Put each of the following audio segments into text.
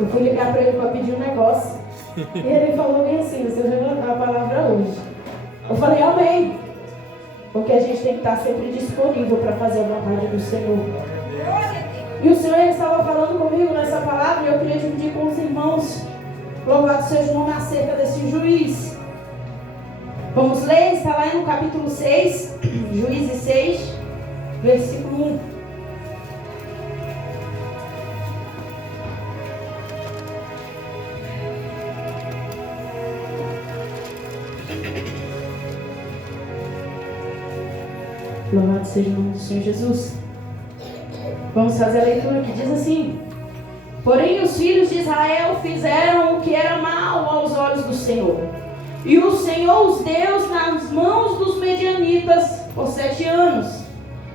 Eu fui ligar para ele para pedir um negócio. E ele falou bem assim: você vai mandar a palavra hoje. Eu falei: amém. Porque a gente tem que estar sempre disponível para fazer a vontade do Senhor. E o Senhor ele estava falando comigo nessa palavra. E eu queria dividir com os irmãos. Louvado seja o nome acerca desse juiz. Vamos ler, está lá no capítulo 6, Juízes 6, versículo 1. Louvado seja o nome do Senhor Jesus. Vamos fazer a leitura que diz assim: porém os filhos de Israel fizeram o que era mal aos olhos do Senhor, e o Senhor os deu nas mãos dos medianitas por 7 anos.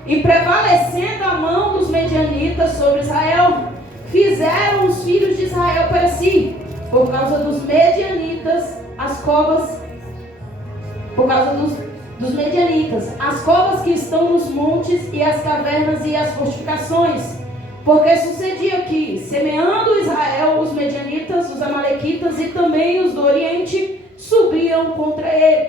E prevalecendo a mão dos medianitas sobre Israel, fizeram os filhos de Israel para si, por causa dos medianitas, as covas, por causa dos medianitas, as covas que estão nos montes e as cavernas e as fortificações. Porque sucedia que, semeando Israel, os medianitas, os amalequitas e também os do Oriente subiam contra ele.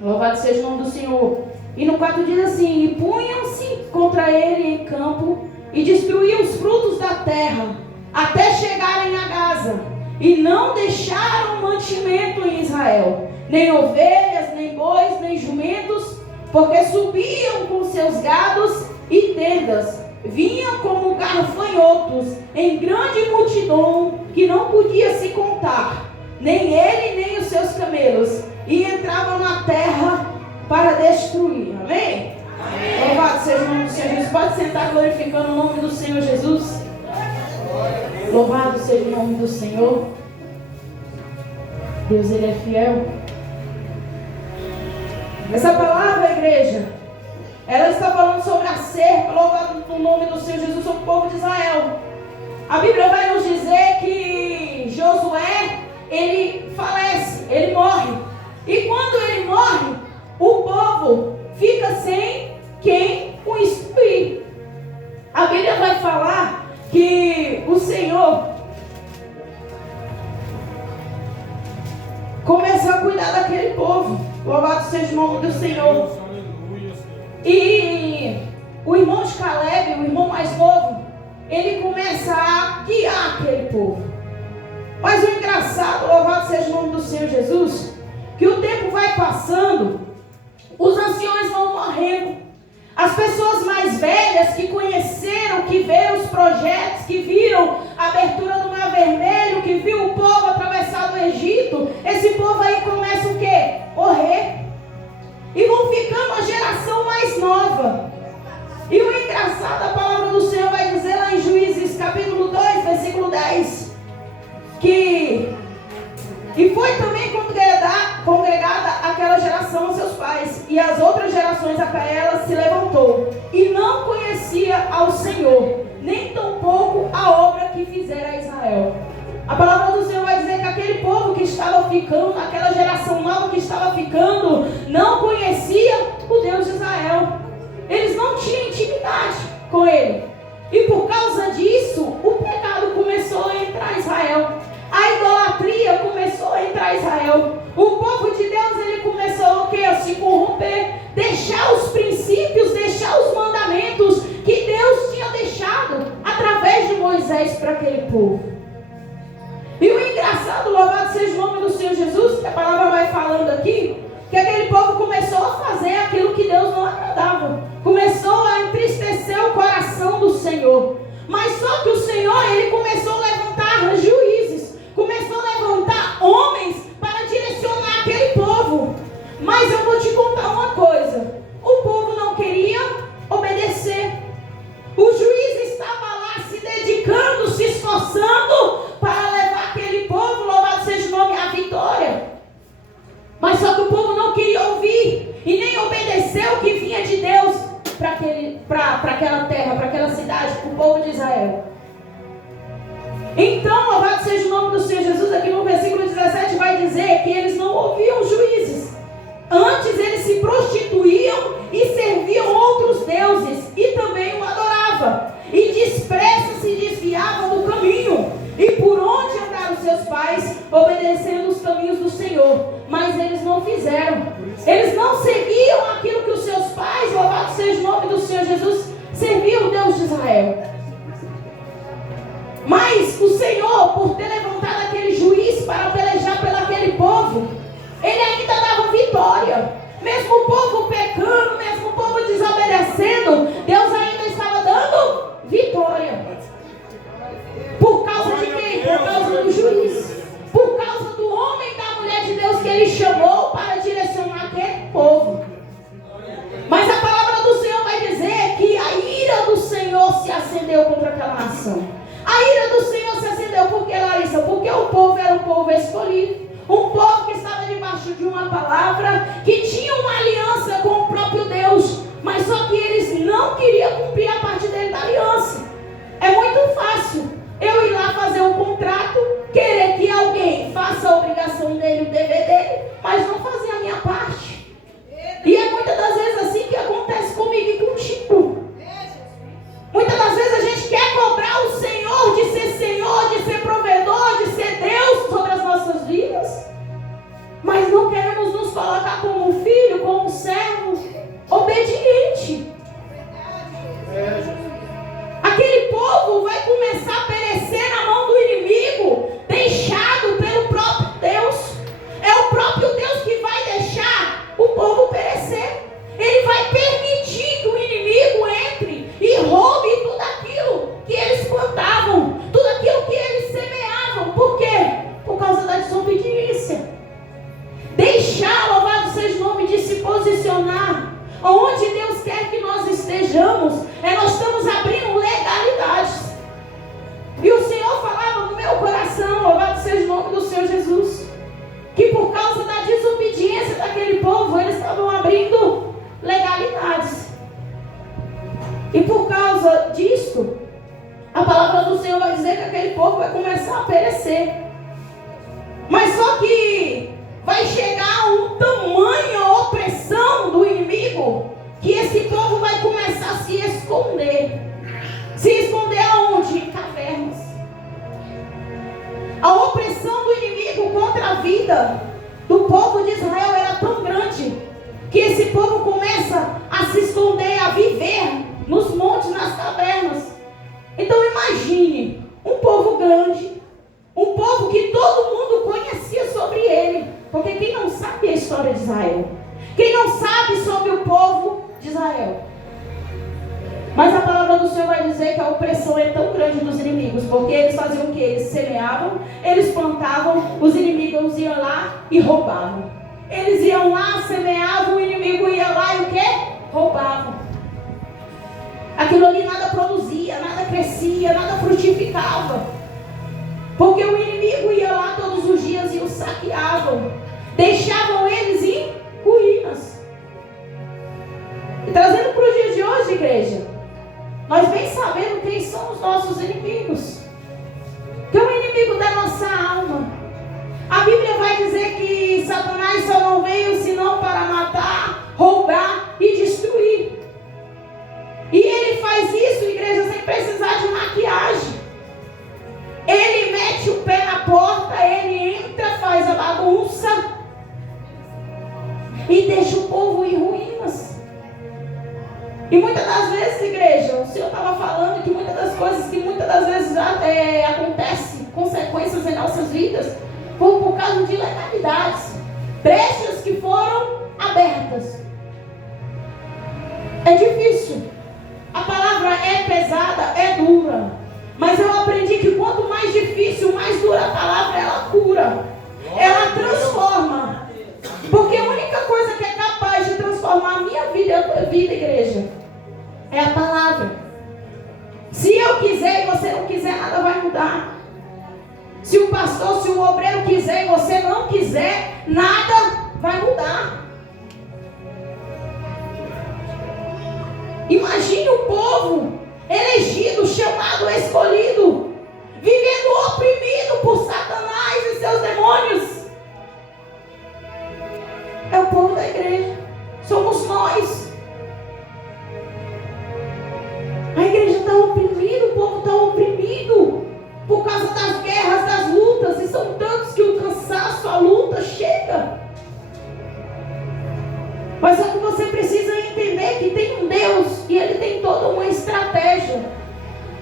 Louvado seja o nome do Senhor. E no 4 diz assim: e punham-se contra ele em campo e destruíam os frutos da terra até chegarem a Gaza, e não deixaram mantimento em Israel, nem ovelhas, nem bois, nem jumentos, porque subiam com seus gados e tendas, vinham como gafanhotos em grande multidão que não podia se contar, nem ele nem os seus camelos, e entravam na terra para destruir. Amém? Amém. Louvado seja o nome do Senhor Jesus. Pode sentar glorificando o nome do Senhor Jesus. Louvado seja o nome do Senhor. Deus, Ele é fiel. Essa palavra, igreja, ela está falando sobre a cerca, louvado no nome do Senhor Jesus, sobre o povo de Israel. A Bíblia vai nos dizer que Josué, ele falece, ele morre. E quando ele morre, o povo fica sem quem o instruir. A Bíblia vai falar que o Senhor começou a cuidar daquele povo. Louvado seja o nome do Senhor. E o irmão de Caleb, o irmão mais novo, ele começa a guiar aquele povo. Mas o engraçado, louvado seja o nome do Senhor Jesus, que o tempo vai passando, os anciões vão morrendo. As pessoas mais velhas que conheceram, que viram os projetos, que viram a abertura do Mar Vermelho, que viu o povo atravessar o Egito, esse povo aí começa o quê? Morrer. E vão ficando a geração mais nova. E o engraçado, a palavra do Senhor vai dizer lá em Juízes capítulo 2, versículo 10, e foi também congregada aquela geração aos seus pais, e as outras gerações a ela se levantou, e não conhecia ao Senhor, nem tampouco a obra que fizera a Israel. A palavra do Senhor vai dizer que aquele povo que estava ficando, aquela geração nova que estava ficando, não conhecia o Deus de Israel. Eles não tinham intimidade com Ele. E por causa disso, o pecado começou a entrar em Israel. A idolatria começou a entrar em Israel. O povo de Deus, ele começou o quê? A se corromper. Deixar os princípios, deixar os mandamentos que Deus tinha deixado através de Moisés para aquele povo. E o engraçado, louvado seja o nome do Senhor Jesus, que a palavra vai falando aqui, que aquele povo começou a fazer aquilo que Deus não agradava. Começou a entristecer o coração do Senhor. Mas só que o Senhor, ele começou a levantar juízes, começou a levantar homens para direcionar aquele povo. Mas eu vou te contar uma coisa: o povo não queria obedecer. O juiz estava lá se dedicando, se esforçando para levar aquele povo, louvado seja o nome, à vitória. Mas só que o povo não queria ouvir e nem obedecer o que vinha de Deus para aquela terra, para aquela cidade, para o povo de Israel. Então, louvado seja o nome do Senhor Jesus, aqui no versículo 17 vai dizer que eles não ouviam os juízes. Antes eles se prostituíam e serviam outros deuses e também o adoravam. E depressa se desviavam do caminho. E por pais, obedecendo os caminhos do Senhor. Mas eles não fizeram. Eles não seguiam aquilo que os seus pais, louvado seja o nome do Senhor Jesus, serviam o Deus de Israel. Mas o Senhor, por ter levantado aquele juiz para pelejar pelo aquele povo, ele ainda dava vitória. Mesmo o povo pecando, mesmo o povo desobedecendo, Deus ainda estava dando vitória. Por causa de quem? Por causa do juiz. Por causa do homem e da mulher de Deus que ele chamou para direcionar aquele povo. Mas a palavra do Senhor vai dizer que a ira do Senhor se acendeu contra aquela nação. A ira do Senhor se acendeu por quê, Larissa? Porque o povo era um povo escolhido. Um povo que estava debaixo de uma palavra, que tinha uma aliança com o próprio Deus. Mas só que eles não queriam cumprir a parte dele da aliança. É muito fácil eu ir lá fazer um contrato, querer que alguém faça a obrigação dele, o dever dele, mas não fazer a minha parte. E é muitas das vezes assim que acontece comigo e contigo. Muitas das vezes a gente quer cobrar o Senhor de ser provedor, de ser Deus sobre as nossas vidas, mas não queremos nos colocar como filho, como servo obediente. Aquele povo vai começar a perecer na mão do inimigo, deixado pelo próprio Deus. É o próprio Deus que vai deixar o povo perecer. Ele vai permitir que o inimigo entre e roube tudo aquilo que eles plantavam, tudo aquilo que eles semeavam. Por quê? Por causa da desobediência. Deixar, louvado seja o nome, de se posicionar onde Deus quer que nós estejamos. Nós estamos abrindo legalidades. E o Senhor falava no meu coração, louvado seja o nome do Senhor Jesus, que por causa da desobediência daquele povo, eles estavam abrindo legalidades. E por causa disto, a palavra do Senhor vai dizer que aquele povo vai começar a perecer. Mas só que vai chegar um tamanho opressão do inimigo, que esse povo vai começar a se esconder. Se esconder aonde? Em cavernas. A opressão do inimigo contra a vida do povo de Israel era tão grande, que esse povo começa a se esconder, a viver nos montes, nas cavernas. Então imagine, um povo grande, um povo que todo mundo conhecia sobre ele. Porque quem não sabe a história de Israel? Quem não sabe sobre o povo de Israel? Mas a palavra do Senhor vai dizer que a opressão é tão grande dos inimigos, porque eles faziam o que? Eles semeavam, eles plantavam, os inimigos iam lá e roubavam. Eles iam lá, semeavam, o inimigo ia lá e o que? Roubavam. Aquilo ali nada produzia, nada crescia, nada frutificava. Porque o inimigo ia lá todos os dias e os saqueavam. Deixavam eles em ruínas. E trazendo para o dia de hoje, igreja, nós bem sabemos quem são os nossos inimigos. Que é o inimigo da nossa alma. A Bíblia vai dizer que Satanás só não veio senão para matar, roubar e destruir. E ele faz isso, igreja, sem precisar de maquiagem. Ele mete o pé na porta, ele entra, faz a bagunça e deixa o povo em ruínas. E muitas das vezes, igreja, o Senhor estava falando que muitas das coisas que muitas das vezes acontecem, consequências em nossas vidas, por causa de legalidades, brechas que foram abertas. É difícil. A palavra é pesada, é dura. Mas eu aprendi que quanto mais difícil, mais dura a palavra, ela cura. Ela transforma. Porque a única coisa que é capaz de transformar a minha vida e a tua vida, igreja, é a palavra. Se eu quiser e você não quiser, nada vai mudar. Se o pastor, se o obreiro quiser e você não quiser, nada vai mudar. Imagine o povo elegido, chamado, escolhido, vivendo oprimido por Satanás e seus demônios. É o povo da igreja. Somos nós. A igreja está oprimida, o povo está oprimido por causa das guerras, das lutas, e são tantas precisa entender que tem um Deus e Ele tem toda uma estratégia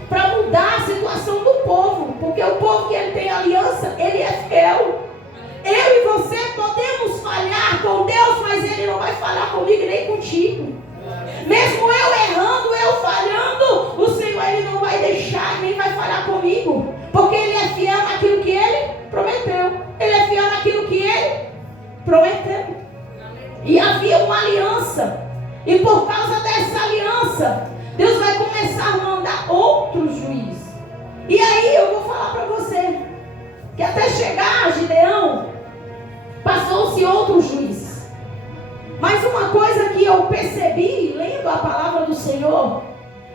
para mudar a situação do povo, porque o povo que Ele tem aliança, Ele é fiel. Eu e você podemos falhar com Deus, mas Ele não vai falhar comigo nem contigo. Mesmo eu errando, eu falhando, o Senhor Ele não vai deixar, nem vai falhar comigo, porque Ele é fiel naquilo que Ele prometeu. Ele é fiel naquilo que Ele prometeu. E havia uma aliança, e por causa dessa aliança, Deus vai começar a mandar outro juiz. E aí eu vou falar para você que até chegar a Gideão, passou-se outro juiz. Mas uma coisa que eu percebi, lendo a palavra do Senhor,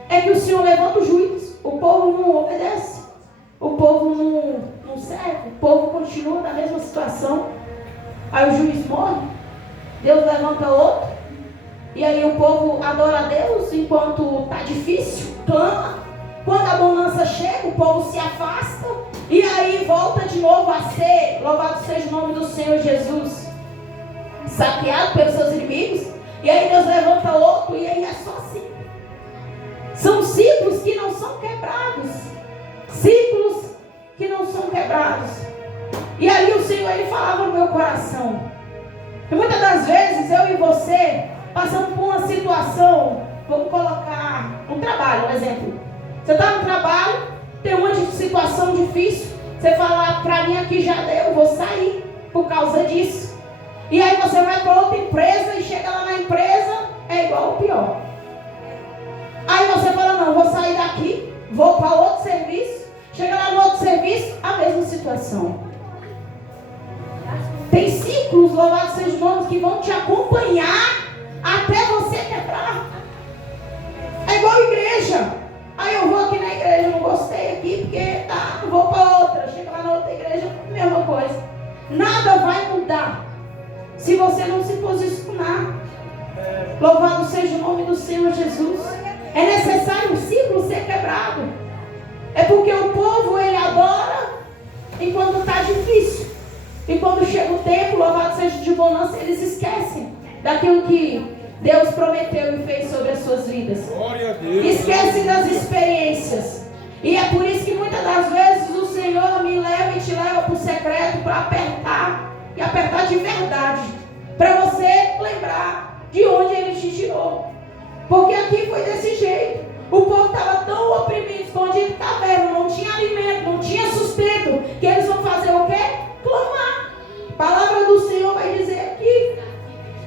é que o Senhor levanta o juiz. O povo não obedece. O povo não serve. O povo continua na mesma situação. Aí o juiz morre. Deus levanta outro. E aí o povo adora a Deus enquanto está difícil, clama. Quando a bonança chega, o povo se afasta. E aí volta de novo a ser, louvado seja o nome do Senhor Jesus, saqueado pelos seus inimigos. E aí Deus levanta outro, e aí é só assim. São ciclos que não são quebrados. Ciclos que não são quebrados. E aí o Senhor, Ele falava no meu coração. E muitas das vezes eu e você passamos por uma situação, vamos colocar um trabalho, um exemplo. Você está no trabalho, tem uma situação difícil, você fala, para mim aqui já deu, vou sair por causa disso. E aí você vai para outra empresa e chega lá na empresa, é igual ou pior. Aí você fala, não, vou sair daqui, vou para outro serviço, chega lá no outro serviço, a mesma situação. Tem ciclos, louvado seja o nome, que vão te acompanhar até você quebrar. É igual igreja. Aí eu vou aqui na igreja, não gostei aqui, porque tá, vou para outra. Chega lá na outra igreja, mesma coisa. Nada vai mudar se você não se posicionar. Louvado seja o nome do Senhor Jesus. É necessário um ciclo ser quebrado. É porque o povo, ele adora enquanto está difícil. E quando chega o tempo, louvado seja de bonança, eles esquecem daquilo que Deus prometeu e fez sobre as suas vidas. Glória a Deus. Esquecem das experiências. E é por isso que muitas das vezes o Senhor me leva e te leva para o secreto para apertar. E apertar de verdade. Para você lembrar de onde Ele te tirou. Porque aqui foi desse jeito. O povo estava tão oprimido, escondido em caverna, não tinha alimento, não tinha sustento, que eles vão fazer o quê? Clamar. A palavra do Senhor vai dizer aqui,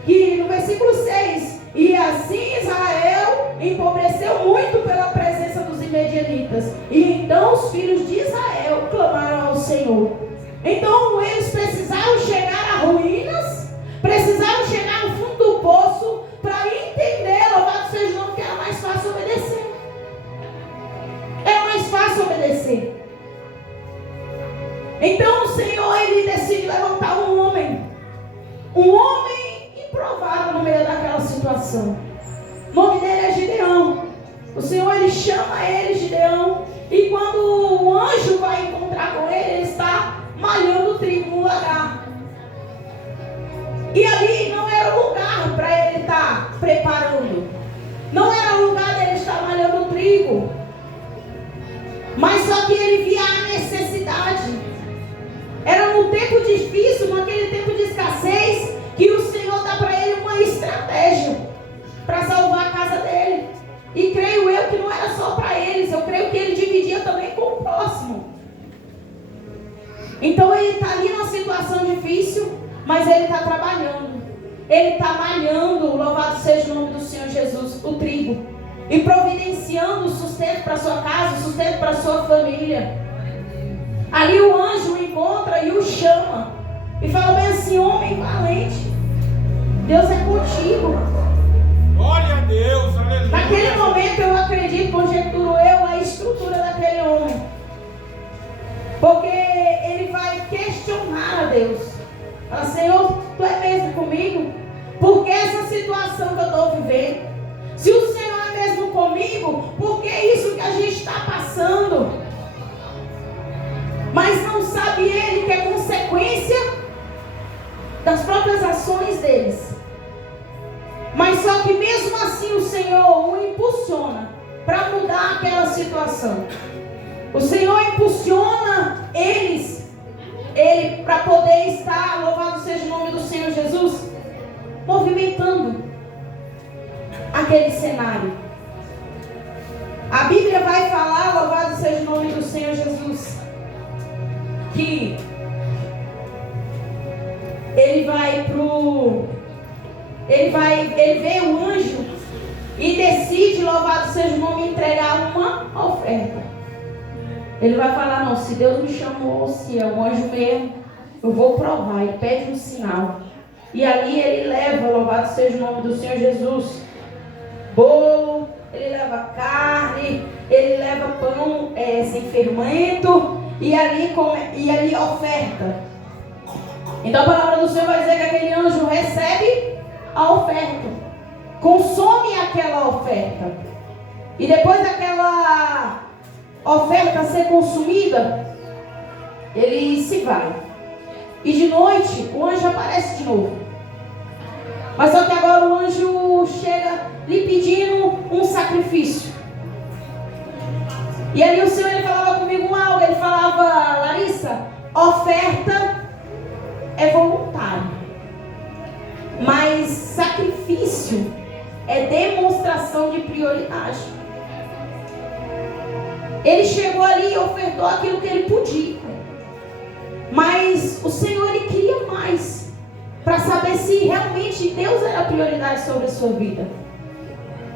que no versículo 6, e assim Israel empobreceu muito pela presença dos imedianitas. E então os filhos de Israel clamaram ao Senhor. Então eles precisaram chegar a ruínas, precisaram chegar no fundo do poço, para entender, louvado seja o nome, que era mais fácil obedecer. É mais fácil obedecer. Então o Senhor, Ele decide levantar um homem improvável no meio daquela situação. O nome dele é Gideão. O Senhor, Ele chama ele, Gideão, e quando o anjo vai encontrar com ele, ele está malhando trigo no lagar. E ali não era o lugar para ele estar preparando. Não era o lugar dele estar malhando trigo. Mas só que ele via a necessidade. Era no tempo difícil, naquele tempo de escassez, que o Senhor dá para ele uma estratégia para salvar a casa dele. E creio eu que não era só para eles. Eu creio que ele dividia também com o próximo. Então ele está ali numa situação difícil, mas ele está trabalhando. Ele está malhando, louvado seja o nome do Senhor Jesus, o trigo. E providenciando o sustento para sua casa, o sustento para sua família. Ali o anjo o encontra e o chama. E fala bem assim, homem valente, Deus é contigo. Glória a Deus, aleluia. Naquele momento eu acredito, conjecturo eu, a estrutura daquele homem. Porque ele vai questionar a Deus. Fala, Senhor, Tu é mesmo comigo? Porque essa situação que eu estou vivendo? Se o Senhor é mesmo comigo, por que isso que a gente está passando? Mas não sabe ele que é consequência das próprias ações deles. Mas só que mesmo assim o Senhor o impulsiona para mudar aquela situação. O Senhor impulsiona ele para poder estar, louvado seja o nome do Senhor Jesus, movimentando aquele cenário. A Bíblia vai falar, louvado seja o nome do Senhor Jesus, que ele vê o anjo e decide, louvado seja o nome, entregar uma oferta. Ele vai falar, não, se Deus me chamou, se é um anjo mesmo, eu vou provar. Ele pede um sinal. E ali ele leva, louvado seja o nome do Senhor Jesus, bolo, ele leva carne, ele leva pão sem fermento, e ali oferta. Então a palavra do Senhor vai dizer que aquele anjo recebe a oferta, consome aquela oferta, e depois daquela oferta ser consumida, ele se vai. E de noite o anjo aparece de novo. Mas só que agora o anjo chega lhe pedindo um sacrifício. E ali o Senhor, ele falava comigo algo. Ele falava, Larissa, oferta é voluntário, mas sacrifício é demonstração de prioridade. Ele chegou ali e ofertou aquilo que ele podia, mas o Senhor, ele queria mais, para saber se realmente Deus era a prioridade sobre a sua vida.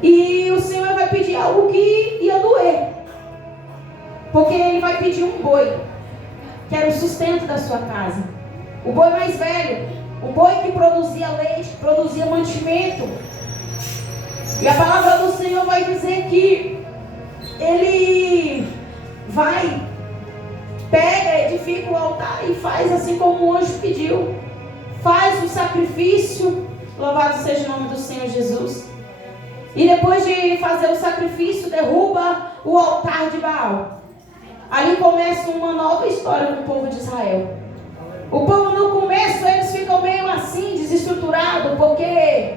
E o Senhor vai pedir algo que ia doer, porque ele vai pedir um boi, que era o sustento da sua casa, o boi mais velho, o boi que produzia leite, que produzia mantimento. E a palavra do Senhor vai dizer que ele pega, edifica o altar e faz assim como o anjo pediu. Faz o sacrifício, louvado seja o nome do Senhor Jesus. E depois de fazer o sacrifício, derruba o altar de Baal. Ali começa uma nova história do povo de Israel. O povo no começo, eles ficam meio assim, desestruturados, porque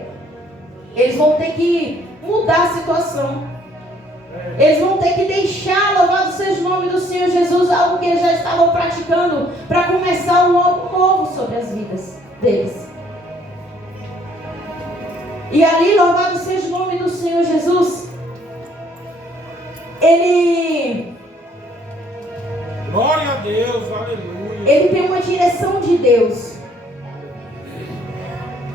eles vão ter que mudar a situação. Eles vão ter que deixar, louvado seja o nome do Senhor Jesus, algo que eles já estavam praticando, para começar algo novo sobre as vidas deles. E ali, louvado seja o nome do Senhor Jesus, glória a Deus, aleluia. Ele tem uma direção de Deus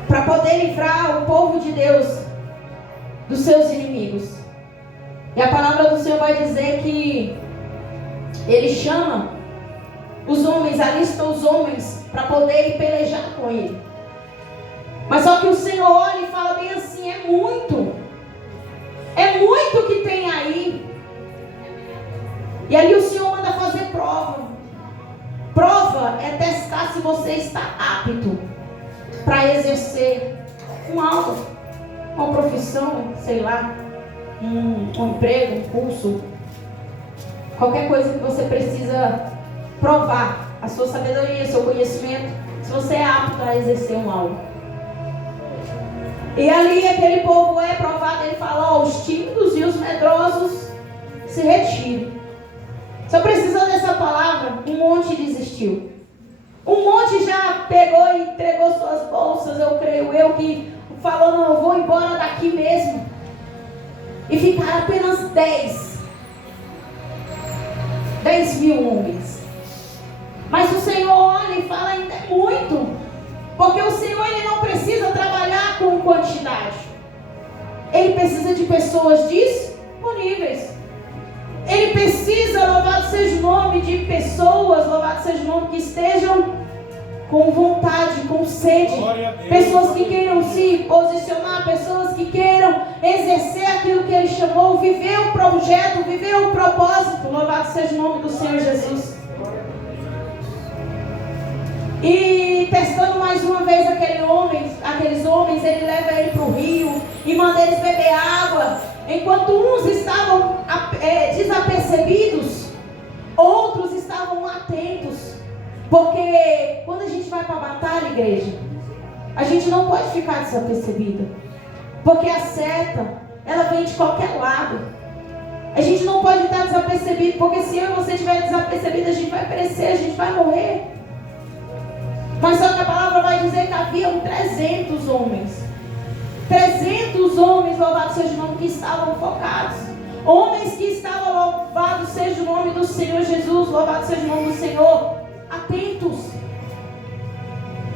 para poder livrar o povo de Deus dos seus inimigos. E a palavra do Senhor vai dizer que ele chama os homens, alista os homens para poder ir pelejar com ele. Mas só que o Senhor olha e fala bem assim, é muito que tem aí. E ali o Senhor manda fazer prova. Prova é testar se você está apto para exercer algo, uma profissão, sei lá, um emprego, um curso, qualquer coisa que você precisa provar a sua sabedoria, seu conhecimento, se você é apto a exercer algo. E ali aquele povo é provado, ele fala, os tímidos e os medrosos se retiram. Só precisando dessa palavra, um monte desistiu. Um monte já pegou e entregou suas bolsas, eu creio que falando, eu vou embora daqui mesmo. E ficaram apenas 10 mil homens. Mas o Senhor olha e fala, ainda é muito. Porque o Senhor, ele não precisa trabalhar com quantidade. Ele precisa de pessoas disponíveis. Ele precisa, louvado seja o nome, de pessoas, louvado seja o nome, que estejam com vontade, com sede. Pessoas que queiram se posicionar, pessoas que queiram exercer aquilo que Ele chamou, viver o projeto, viver o propósito. Louvado seja o nome do Senhor Jesus. E testando mais uma vez aqueles homens, ele leva ele para o rio e manda eles beber água. Enquanto uns estavam desapercebidos, outros estavam atentos. Porque quando a gente vai para a batalha, igreja, a gente não pode ficar desapercebida. Porque a seta, ela vem de qualquer lado. A gente não pode estar desapercebido, porque se eu e você estiver desapercebido, a gente vai perecer, a gente vai morrer. Mas só que a palavra vai dizer que haviam 300 homens. 300 homens, louvado seja o nome, que estavam focados. Homens que estavam, louvado seja o nome do Senhor Jesus, louvado seja o nome do Senhor, atentos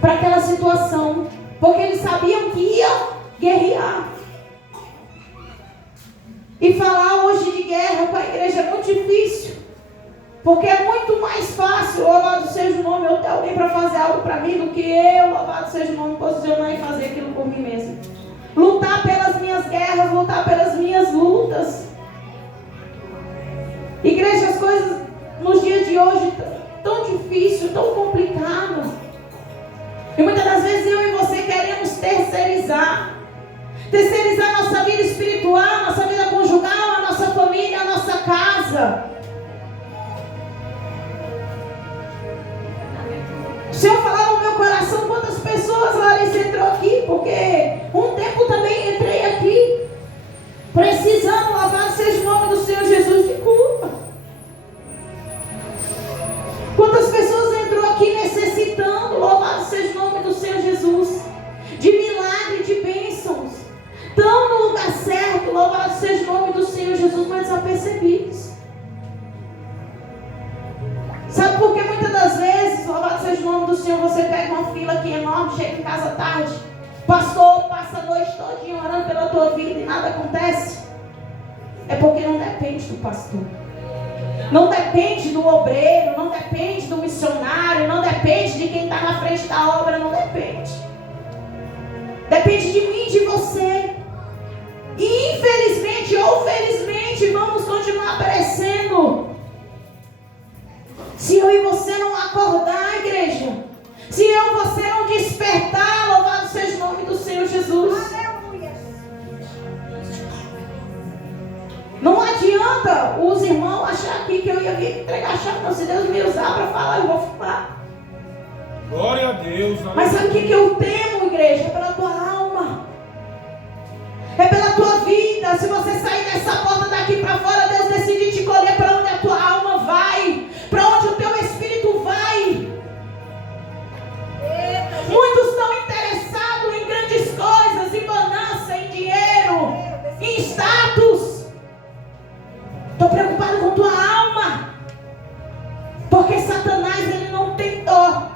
para aquela situação, porque eles sabiam que iam guerrear. E falar hoje de guerra com a igreja é muito difícil, porque é muito mais fácil, louvado seja o nome, eu ter alguém para fazer algo para mim do que eu, louvado seja o nome, posicionar e fazer aquilo por mim mesmo. Lutar pelas minhas guerras, lutar pelas minhas lutas. Igreja, as coisas nos dias de hoje tão difícil, tão complicado. E muitas das vezes eu e você queremos terceirizar a nossa vida espiritual, a nossa vida conjugal, a nossa família, a nossa casa. Se eu falar no meu coração quantas pessoas, Larissa, entrou aqui, porque um tempo também entrei aqui, precisando, louvado seja o nome do Senhor Jesus, de cura. Quantas pessoas entrou aqui necessitando, louvado seja o nome do Senhor Jesus, de milagre, de bênçãos. Estão no lugar certo, louvado seja o nome do Senhor Jesus, mas desapercebidos. Sabe por que muitas das vezes, louvado seja o nome do Senhor, você pega uma fila aqui enorme, chega em casa tarde, pastor, passa a noite todinha orando pela tua vida e nada acontece? É porque não depende do pastor. Não depende do obreiro, não depende do missionário, não depende de quem está na frente da obra, não depende. Depende de mim e de você. E infelizmente ou felizmente vamos continuar perecendo. Se eu e você não acordar, igreja, se eu e você não despertar, louvado seja o nome do Senhor Jesus. Aleluia. Não adianta os irmãos achar aqui que eu ia vir entregar a chave. Não, se Deus me usar para falar, eu vou falar. Glória a Deus. Aleluia. Mas sabe o que eu temo, igreja? É pela tua alma. É pela tua vida. Se você sair dessa porta daqui para fora, Deus decide te colher para onde a tua alma vai, para onde o teu espírito vai. Muitos estão interessados em grandes coisas, em bonança, em dinheiro, em status. Estou preocupado com tua alma, porque Satanás, ele não tem dó.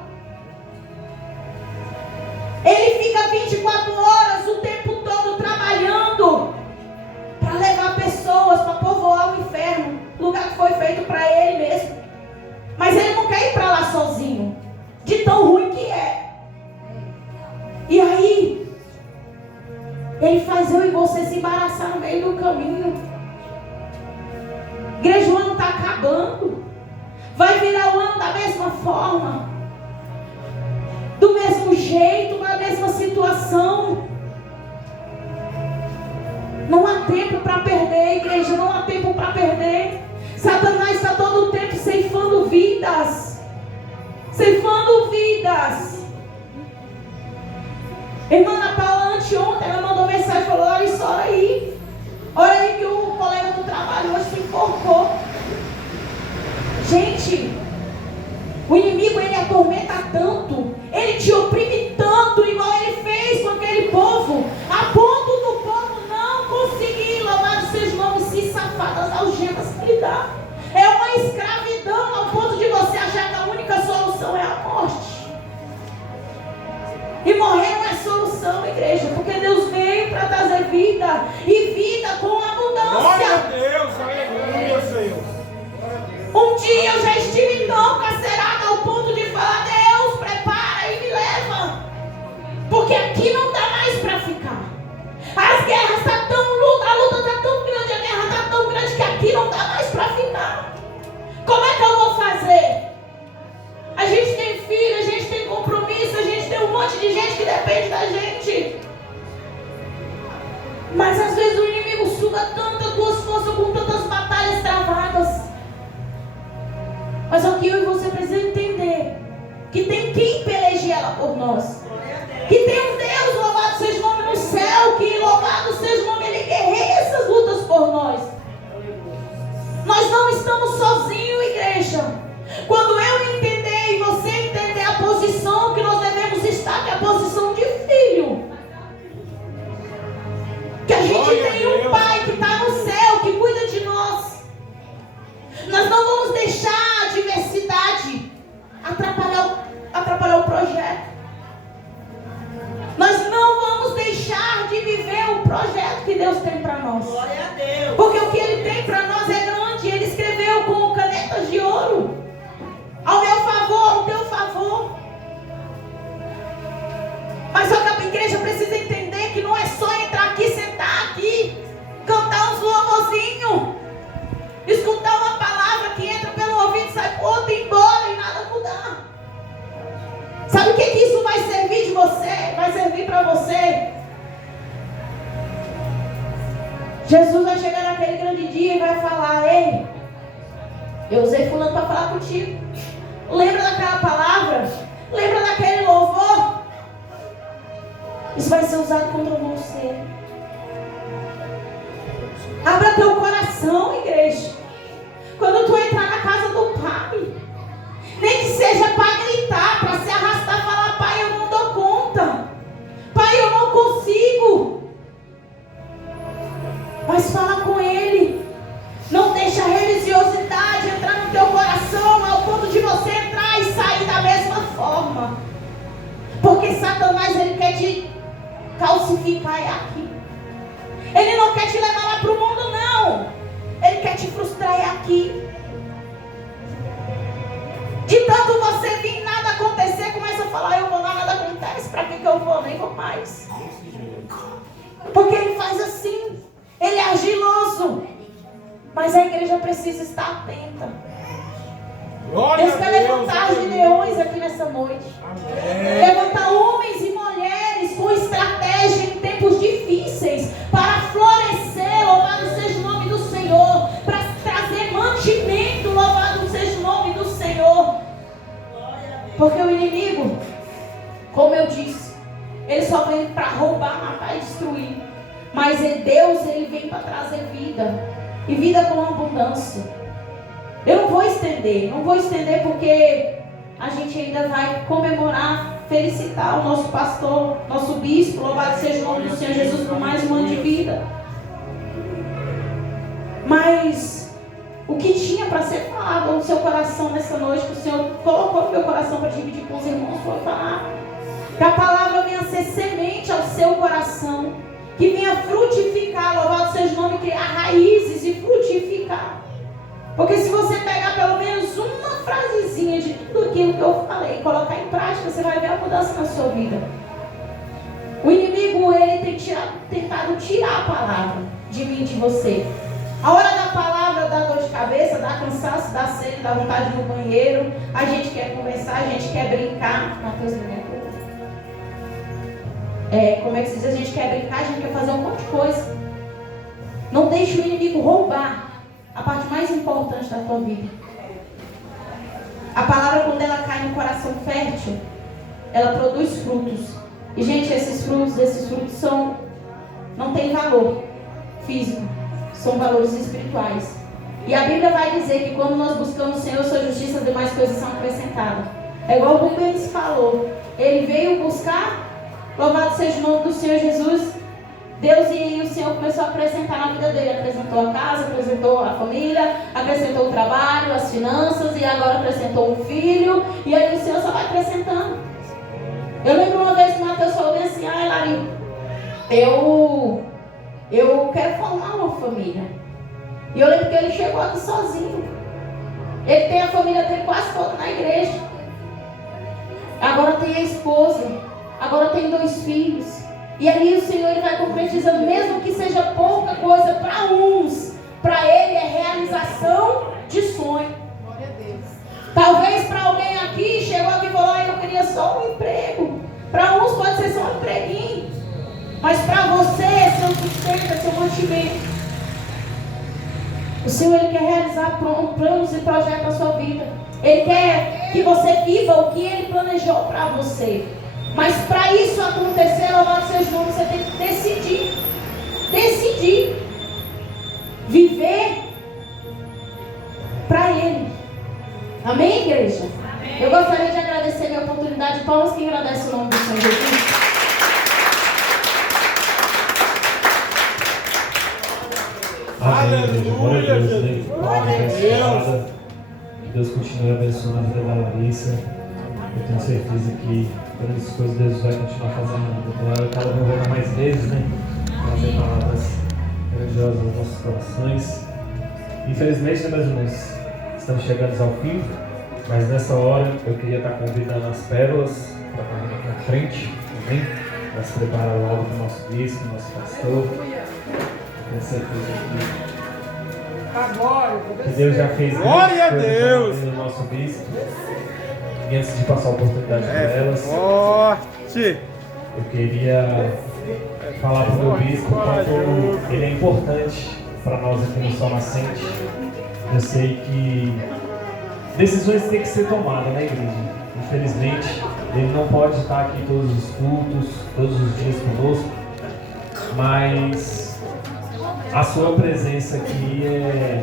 Ele fica 24 horas o tempo todo trabalhando para levar pessoas para povoar o inferno, lugar que foi feito para ele mesmo. Mas ele não quer ir para lá sozinho, de tão ruim que é. E aí, ele faz eu e você se embaraçar no meio do caminho. Igreja, o ano está acabando. Vai virar o ano da mesma forma, do mesmo jeito, na mesma situação. Não há tempo para perder, igreja, não há tempo para perder. Satanás está todo o tempo ceifando vidas. Ceifando vidas. Irmã Ana Paula, anteontem, ela mandou mensagem e falou: olha isso, olha aí. Olha aí que o colega do trabalho hoje se enforcou. Gente, o inimigo, ele atormenta tanto, ele te oprime tanto, igual ele fez com aquele povo, a ponto do povo não conseguir, louvado seja o nome, se safar das algemas que lhe dá. É uma escravidão ao ponto de você achar que a única solução é a morte. E morrer não é solução, igreja, porque Deus veio para trazer vida, e vida com abundância. Glória a Deus, aleluia, Senhor. Um dia eu já estive tão carcerada ao ponto de falar: Deus, prepara e me leva, porque aqui não dá mais para ficar. As guerras estão tão a luta está tão grande, a guerra está tão grande que aqui não dá mais para ficar. Como é que eu vou fazer? A gente tem filho, a gente tem compromisso, a gente tem um monte de gente que depende da gente. Mas às vezes o inimigo suga tantas duas forças com tantas batalhas travadas. Mas só que eu e você precisamos entender que tem quem peleje ela por nós. Que tem um Deus, louvado seja o nome no céu, que louvado atrapalhar o projeto. Nós não vamos deixar de viver o projeto que Deus tem para nós. Glória a Deus. Porque o que Ele tem para nós é grande. Ele escreveu com canetas de ouro. Ao meu favor, ao teu favor. Mas só que a igreja precisa entender que não é só entrar aqui, sentar aqui, cantar uns louvorzinhos, escutar uma palavra que entra pelo ouvido, sai por outro, ir embora e nada mudar. Sabe o que isso vai servir de você? Vai servir para você. Jesus vai chegar naquele grande dia e vai falar: ei, eu usei fulano para falar contigo. Lembra daquela palavra? Lembra daquele louvor? Isso vai ser usado contra você. Abra teu coração, igreja. Quando tu entrar na casa do Pai, nem que seja para gritar, para se arrastar, falar: Pai, eu não dou conta. Pai, eu não consigo. Mas fala com Ele. Não deixa a religiosidade entrar no teu coração ao ponto de você entrar e sair da mesma forma. Porque Satanás, ele quer te calcificar aqui. Ele não quer te levar lá para o mundo, não. Ele quer te frustrar aqui. De tanto você vir nada acontecer, começa a falar: eu vou lá, nada acontece. Para que eu vou? Nem vou mais. Porque ele faz assim. Ele é argiloso. Mas a igreja precisa estar atenta. Deus quer levantar os leões aqui nessa noite. Amém. Levantar homens e mulheres com estratégia em tempos difíceis para florescer, louvado seja o nome do Senhor, para trazer mantimento, louvado seja o nome do Senhor. Porque o inimigo, como eu disse, ele só vem para roubar, matar e destruir. Mas Deus, ele vem para trazer vida. E vida com abundância. Eu não vou estender porque a gente ainda vai comemorar, felicitar o nosso pastor, nosso bispo, louvado seja o nome do Senhor Jesus por mais um ano de vida. Mas o que tinha para ser falado no seu coração nessa noite, que o Senhor colocou no meu coração para dividir com os irmãos, foi falar que a palavra venha ser semente ao seu coração, que venha frutificar, louvado seja o nome, criar raízes e frutificar. Porque se você pegar pelo menos uma frasezinha de tudo aquilo que eu falei e colocar em prática, você vai ver a mudança na sua vida. O inimigo, ele tem tentado tirar a palavra de mim e de você. A hora da palavra dá dor de cabeça, dá cansaço, dá sede, dá vontade no banheiro. A gente quer conversar, a gente quer brincar. Mateus, como é que se diz? A gente quer brincar, a gente quer fazer um monte de coisa. Não deixe o inimigo roubar a parte mais importante da tua vida. A palavra, quando ela cai no coração fértil, ela produz frutos. E, gente, esses frutos não têm valor físico, são valores espirituais. E a Bíblia vai dizer que quando nós buscamos o Senhor, sua justiça, as demais coisas são acrescentadas. É igual o Rubens falou. Ele veio buscar. Louvado seja o nome do Senhor Jesus. Deus e o Senhor começou a acrescentar na vida dele. Acrescentou a casa, acrescentou a família, acrescentou o trabalho, as finanças, e agora acrescentou um filho. E aí o Senhor só vai acrescentando. Eu lembro uma vez que o Mateus falou assim: ai, Lari, eu quero formar uma família. E eu lembro que ele chegou aqui sozinho. Ele tem a família dele quase toda na igreja. Agora tem a esposa. Agora tem 2 filhos. E ali o Senhor, ele vai concretizando, mesmo que seja pouca coisa para uns, para ele é realização de sonho. Talvez para alguém aqui chegou aqui e falou: eu queria só um emprego. Para uns pode ser só um empreguinho, mas para você é seu sustento, é seu mantimento. O Senhor, ele quer realizar planos e projetos na sua vida. Ele quer que você viva o que ele planejou para você. Mas para isso acontecer, louvado seja o nome, você tem que decidir viver para Ele. Amém, igreja? Amém. Eu gostaria de agradecer a minha oportunidade. Palmas que agradece o nome do Senhor Jesus. Aleluia, Jesus. Deus continue abençoando a vida da Larissa. Eu tenho certeza que grandes coisas Deus vai continuar fazendo. Ela está louvando mais vezes, né? Trazer palavras grandiosas aos nossos corações. Infelizmente, né, meus irmãos, estamos chegando ao fim, mas nessa hora eu queria estar convidando as pérolas para vir aqui à frente, também, para se preparar logo para o nosso bispo, nosso pastor. Tenho certeza que Deus já fez Glória a Deus no nosso bispo. E antes de passar a oportunidade para elas, forte. eu queria falar para o meu bispo o quanto ele é importante para nós aqui no Sol Nascente. Eu sei que decisões têm que ser tomadas na igreja. Infelizmente, ele não pode estar aqui todos os cultos, todos os dias conosco, mas a sua presença aqui é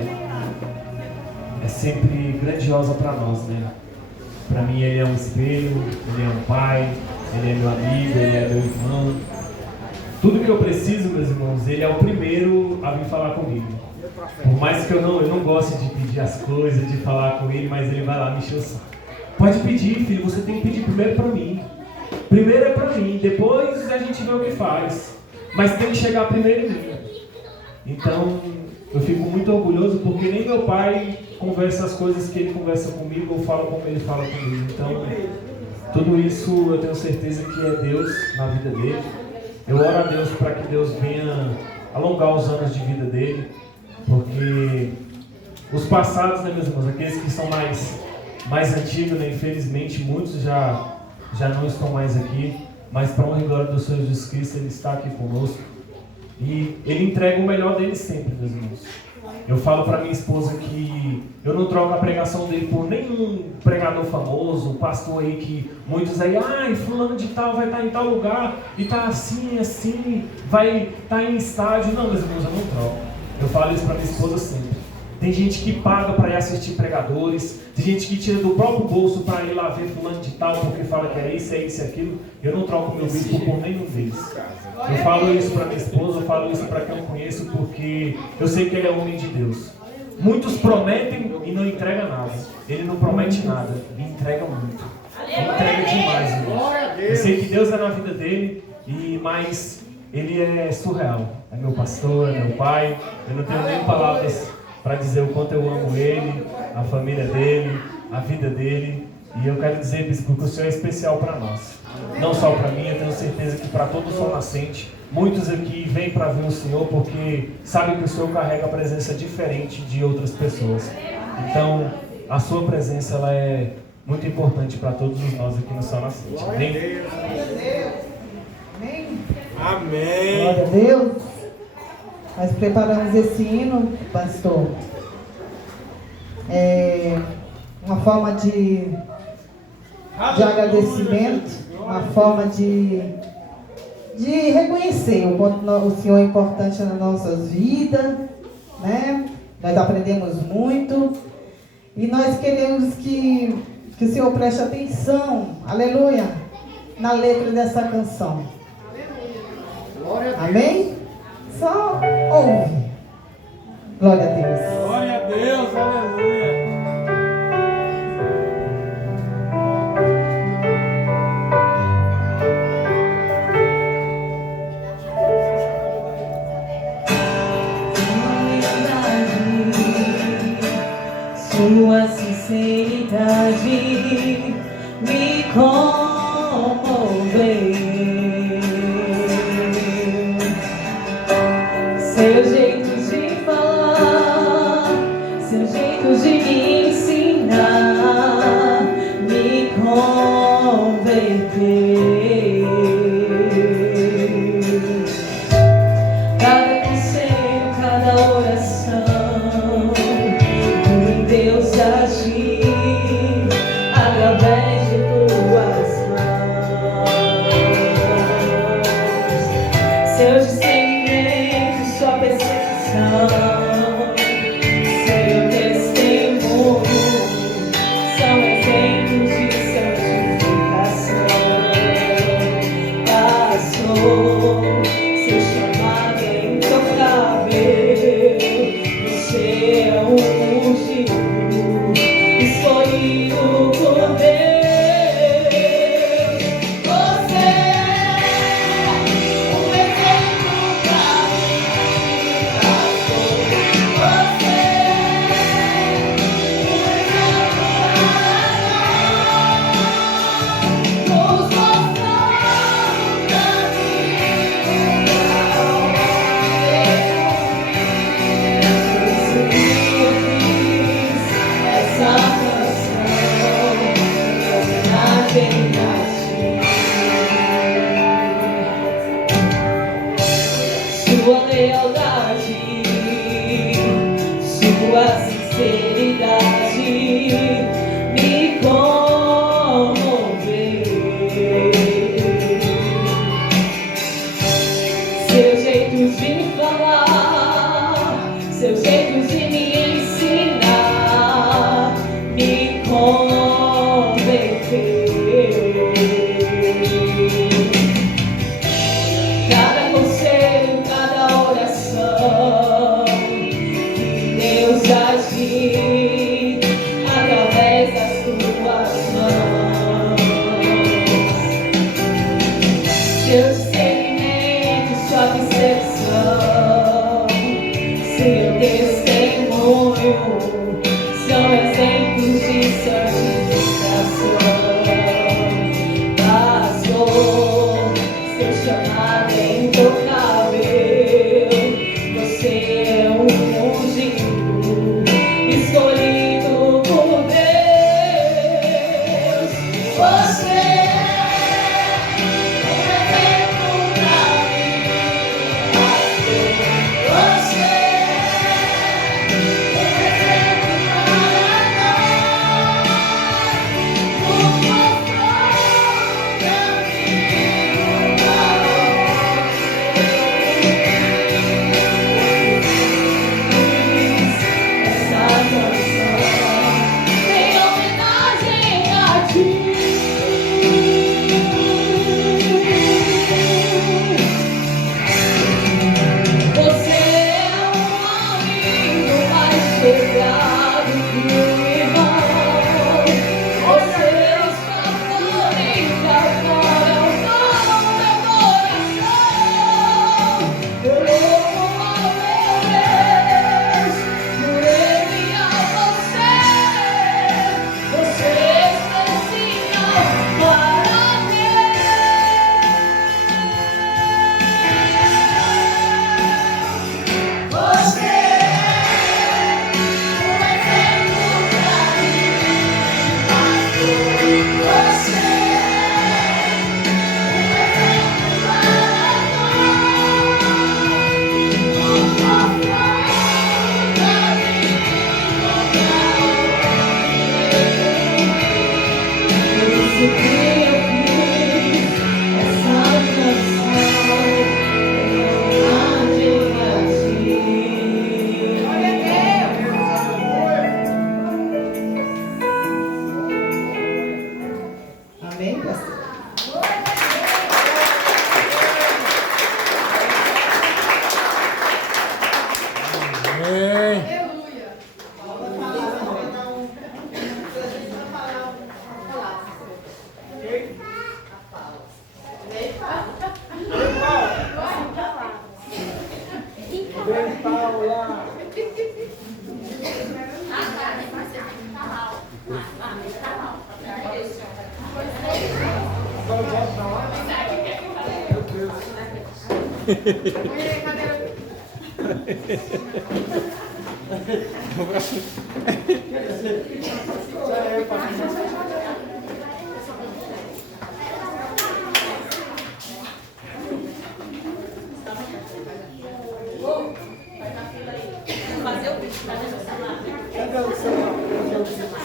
sempre grandiosa para nós, né? Para mim ele é um espelho, ele é um pai, ele é meu amigo, ele é meu irmão. Tudo que eu preciso, meus irmãos, ele é o primeiro a vir falar comigo. Por mais que eu não goste de pedir as coisas, de falar com ele, mas ele vai lá me encher o saco. Pode pedir, filho, você tem que pedir primeiro para mim. Primeiro é para mim, depois a gente vê o que faz. Mas tem que chegar primeiro em mim. Então, eu fico muito orgulhoso porque nem meu pai conversa as coisas que ele conversa comigo ou fala como ele fala comigo. Então, tudo isso eu tenho certeza que é Deus na vida dele. Eu oro a Deus para que Deus venha alongar os anos de vida dele, porque os passados, né, meus irmãos, aqueles que são mais antigos, né, infelizmente muitos já não estão mais aqui, mas para honra e glória do Senhor Jesus Cristo, ele está aqui conosco e ele entrega o melhor dele sempre, meus irmãos. Eu falo para minha esposa que eu não troco a pregação dele por nenhum pregador famoso, pastor aí que muitos aí, fulano de tal vai estar em tal lugar e está assim, vai estar em estádio. Não, meus irmãos, eu não troco. Eu falo isso para minha esposa sempre. Tem gente que paga para ir assistir pregadores, tem gente que tira do próprio bolso para ir lá ver fulano de tal porque fala que é isso e aquilo. Eu não troco meu bispo por nenhum deles. Eu falo isso para minha esposa, eu falo isso para quem eu conheço porque eu sei que ele é homem de Deus. Muitos prometem e não entregam nada. Ele não promete nada, ele entrega muito. Ele entrega demais, irmãos. Eu sei que Deus é na vida dele, mas ele é surreal. É meu pastor, é meu pai. Eu não tenho nem palavras para dizer o quanto eu amo ele, a família dele, a vida dele. E eu quero dizer, bispo, que o Senhor é especial para nós. Não só para mim, eu tenho certeza que para todo o Sol Nascente. Muitos aqui vêm para ver o Senhor porque sabem que o Senhor carrega a presença diferente de outras pessoas. Então, a sua presença ela é muito importante para todos nós aqui no Sol Nascente. Amém? Amém. Glória a Deus. Nós preparamos esse hino, pastor. Uma forma de agradecimento, uma forma de reconhecer o quanto o Senhor é importante nas nossas vidas, né? Nós aprendemos muito e nós queremos que o Senhor preste atenção, aleluia, na letra dessa canção. Amém? Só ouve. Glória a Deus. Glória a Deus, aleluia. Sua sinceridade me comoveu. Seu jeito de falar, seu jeito de me ensinar, me converteu. Cada conselho, cada oração, Deus agir através de tuas mãos. Seu discernimento, sua percepção, seu testemunho são exemplos de santificação. Sua lealdade, sua sinceridade me comoveu. Seu jeito de falar, seu jeito de me ensinar me converteu. Cada conselho, cada oração que Deus agir através das tuas mãos. Seu discernimento, sua percepção, seu testemunho são exemplos de santificação. Pastor, seu chamado é intocável. Você é um ungido, escolhido por Deus. Você é um exemplo pra mim, pastor. Você é um exemplo para nós. O essa canção em homenagem a ti. Você é um amigo mais chegado que o irmão. Você está florindo agora o som do meu coração. Eu louvo ao meu Deus por ele e a você. Você é especial para mim. Você é um exemplo pra mim, pastor. Você é um exemplo para Por isso que eu fiz essa canção em homenagem a ti. Amém, pastor? Amém.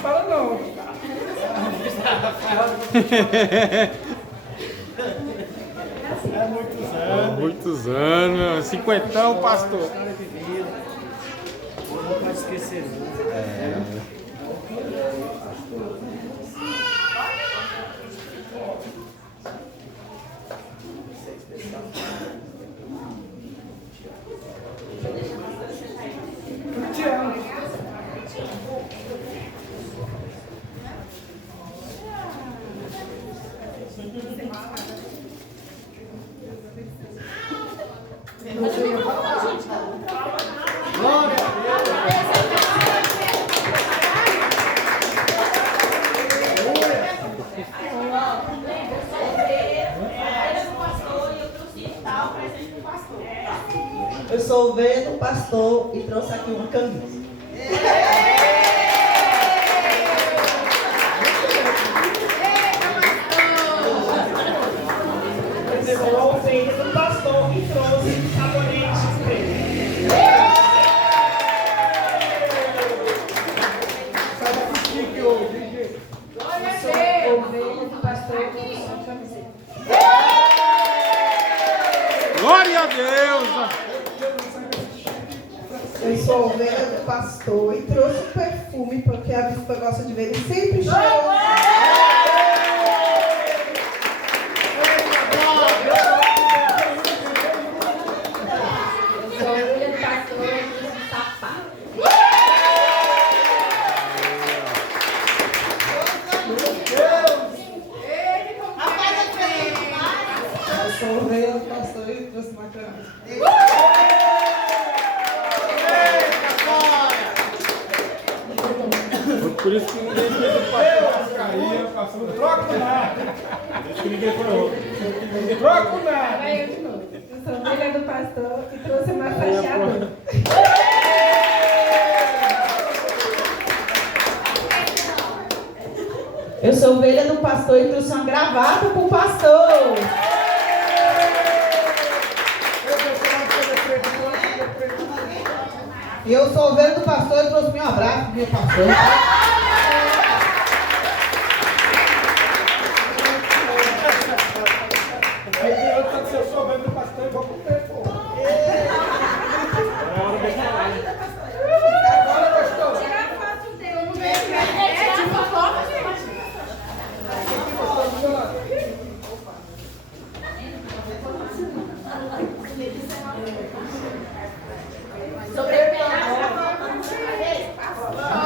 Fala não. Muitos anos, meu. 50, pastor. Não pode esquecer. Te amo. Glória a Eu sou ovelha do pastor e trouxe aqui uma camisa. a Deus. Eu sou ovelha do pastor e trouxe um perfume porque a bispa gosta de ver ele sempre cheiroso. Sou ovelha do pastor e trouxe uma camisa. Por isso que ninguém fez o pastor cair, passou troca com nada. Por isso que ninguém foi outro. Ninguém troca com nada. Vai eu de novo. Eu sou filha do pastor e trouxe uma fachada. Eu sou ovelha do pastor e trouxe uma gravata pro pastor. E eu sou ovelha do pastor e trouxe meu abraço pro meu pastor.